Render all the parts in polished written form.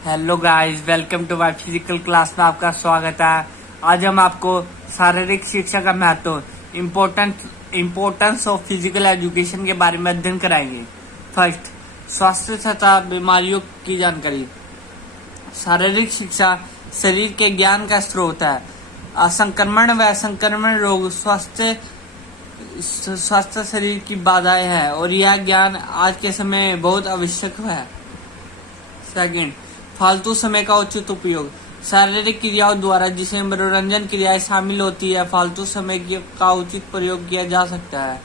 Hello guys, welcome to my physical class में आपका स्वागत है। आज हम आपको शारीरिक शिक्षा का महत्व, इम्पोर्टेंस ऑफ फिजिकल एजुकेशन के बारे में अध्ययन कराएंगे। फर्स्ट, स्वास्थ्य तथा बीमारियों की जानकारी। शारीरिक शिक्षा शरीर के ज्ञान का स्रोत है। असंक्रमण व संक्रमण रोग स्वास्थ्य शरीर की बाधाएं हैं और यह ज्ञान आज के समय में बहुत आवश्यक है। सेकंड, फालतू समय का उचित उपयोग। शारीरिक क्रियाओं द्वारा जिसमें मनोरंजन क्रियाएं शामिल होती है, फालतू समय का उचित प्रयोग किया जा सकता है।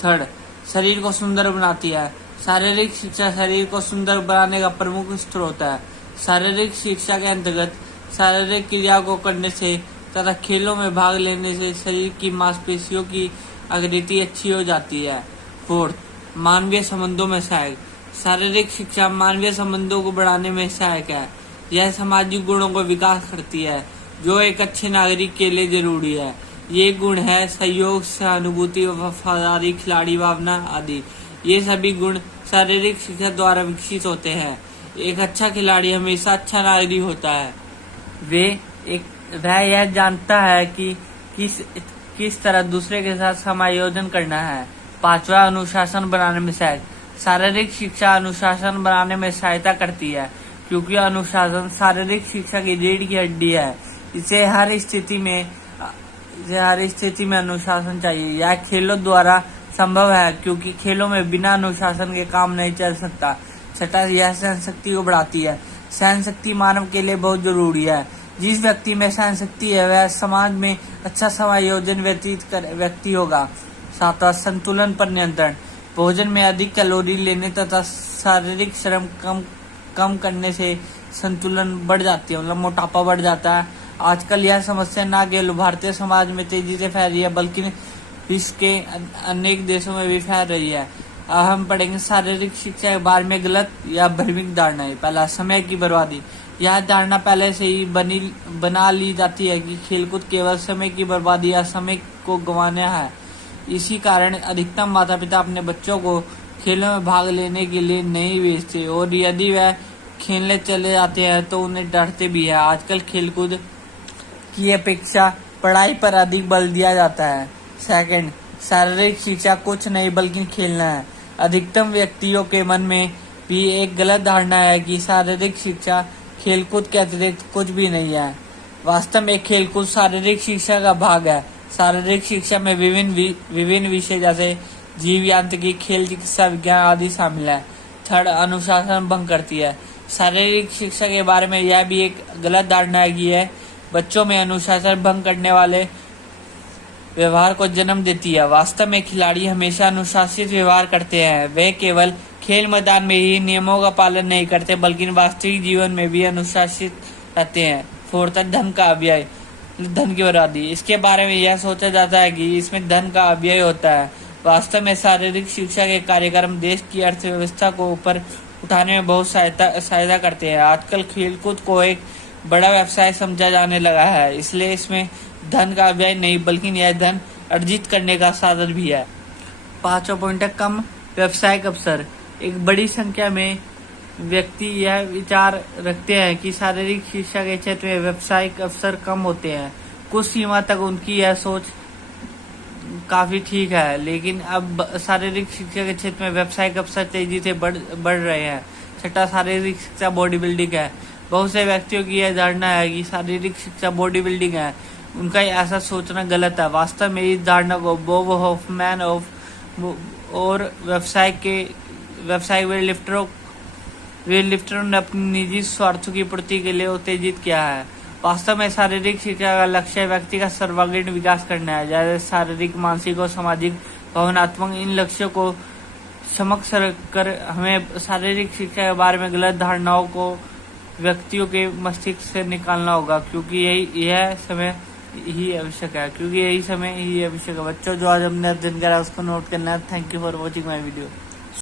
थर्ड, शरीर को सुंदर बनाती है। शारीरिक शिक्षा शरीर को सुंदर बनाने का प्रमुख स्रोत है। शारीरिक शिक्षा के अंतर्गत शारीरिक क्रिया को करने से तथा खेलों में भाग लेने से शरीर की मांसपेशियों की आकृति अच्छी हो जाती है। फोर्थ, मानवीय संबंधों में सहायक। शारीरिक शिक्षा मानवीय संबंधों को बढ़ाने में सहायक है। यह सामाजिक गुणों को विकास करती है जो एक अच्छे नागरिक के लिए जरूरी है। ये गुण है सहयोग, सहानुभूति, वफादारी, खिलाड़ी भावना आदि। ये सभी गुण शारीरिक शिक्षा द्वारा विकसित होते हैं। एक अच्छा खिलाड़ी हमेशा अच्छा नागरिक होता है। वह यह जानता है कि किस तरह दूसरे के साथ समायोजन करना है। पांचवा, अनुशासन बनाने में सहायक। शारीरिक शिक्षा अनुशासन बनाने में सहायता करती है क्योंकि अनुशासन शारीरिक शिक्षा की रीढ़ की हड्डी है। इसे हर स्थिति में अनुशासन चाहिए। यह खेलों द्वारा संभव है क्योंकि खेलों में बिना अनुशासन के काम नहीं चल सकता। छठा, यह सहन शक्ति को बढ़ाती है। सहन शक्ति मानव के लिए बहुत जरूरी है। जिस व्यक्ति में सहन शक्ति है वह समाज में अच्छा समायोजन व्यक्ति होगा। सातवां, संतुलन पर नियंत्रण। भोजन में अधिक कैलोरी लेने तथा शारीरिक श्रम कम करने से संतुलन बढ़ जाती है, मतलब मोटापा बढ़ जाता है। आजकल यह समस्या न केवल भारतीय समाज में तेजी से फैल रही है बल्कि विश्व के अनेक देशों में भी फैल रही है। अब हम पढ़ेंगे शारीरिक शिक्षा के बारे में गलत या भ्रमिक धारणाएं। पहला, समय की बर्बादी। यह धारणा पहले से ही बना ली जाती है कि खेलकूद केवल समय की बर्बादी या समय को गंवाना है। इसी कारण अधिकतम माता पिता अपने बच्चों को खेलों में भाग लेने के लिए नहीं भेजते और यदि वह खेलने चले जाते हैं तो उन्हें डांटते भी है। आजकल खेलकूद की अपेक्षा पढ़ाई पर अधिक बल दिया जाता है। सेकंड, शारीरिक शिक्षा कुछ नहीं बल्कि खेलना है। अधिकतम व्यक्तियों के मन में भी एक गलत धारणा है कि शारीरिक शिक्षा खेलकूद के अतिरिक्त कुछ भी नहीं है। वास्तव में खेलकूद शारीरिक शिक्षा का भाग है। शारीरिक शिक्षा में विभिन्न विषय जैसे जीव यांत्रिकी, खेल चिकित्सा विज्ञान आदि शामिल है। थर्ड, अनुशासन भंग करती है। शारीरिक शिक्षा के बारे में यह भी एक गलत धारणा है कि यह बच्चों में अनुशासन भंग करने वाले व्यवहार को जन्म देती है। वास्तव में खिलाड़ी हमेशा अनुशासित व्यवहार करते हैं। वे केवल खेल मैदान में ही नियमों का पालन नहीं करते बल्कि वास्तविक जीवन में भी अनुशासित रहते हैं। फोर्थ, धन का अपव्यय, धन की बर्बादी। इसके बारे में यह सोचा जाता है कि इसमें धन का अपव्यय होता है। वास्तव में शारीरिक शिक्षा के कार्यक्रम देश की अर्थव्यवस्था को ऊपर उठाने में बहुत सहायता करते हैं। आजकल खेलकूद को एक बड़ा व्यवसाय समझा जाने लगा है, इसलिए इसमें धन का अपव्यय नहीं बल्कि यह धन अर्जित करने का साधन भी है। पांचवा पॉइंट है, कम व्यवसायिक अवसर। एक बड़ी संख्या में व्यक्ति यह विचार रखते हैं कि शारीरिक शिक्षा के क्षेत्र में व्यवसायिक अवसर कम होते हैं। कुछ सीमा तक उनकी यह सोच काफी ठीक है, लेकिन अब शारीरिक शिक्षा के क्षेत्र में व्यवसायिक अवसर तेजी से बढ़ रहे हैं। छठा, शारीरिक शिक्षा बॉडी बिल्डिंग है। बहुत से व्यक्तियों की यह धारणा है कि शारीरिक शिक्षा बॉडी बिल्डिंग है। उनका ऐसा सोचना गलत है। वास्तव में इस धारणा को बॉब हॉफमैन और व्यवसायिक वेटलिफ्टरों ने अपनी निजी स्वार्थों की पूर्ति के लिए उत्तेजित किया है। वास्तव में शारीरिक शिक्षा का लक्ष्य व्यक्ति का सर्वांगीण विकास करना है। जैसे शारीरिक, मानसिक और सामाजिक भावनात्मक इन लक्ष्यों को समक्ष रखकर हमें शारीरिक शिक्षा के बारे में गलत धारणाओं को व्यक्तियों के मस्तिष्क से निकालना होगा क्योंकि यही समय ही आवश्यक है। बच्चों, जो आज हमने अध्ययन करा उसको नोट करना है। Thank you for watching my video.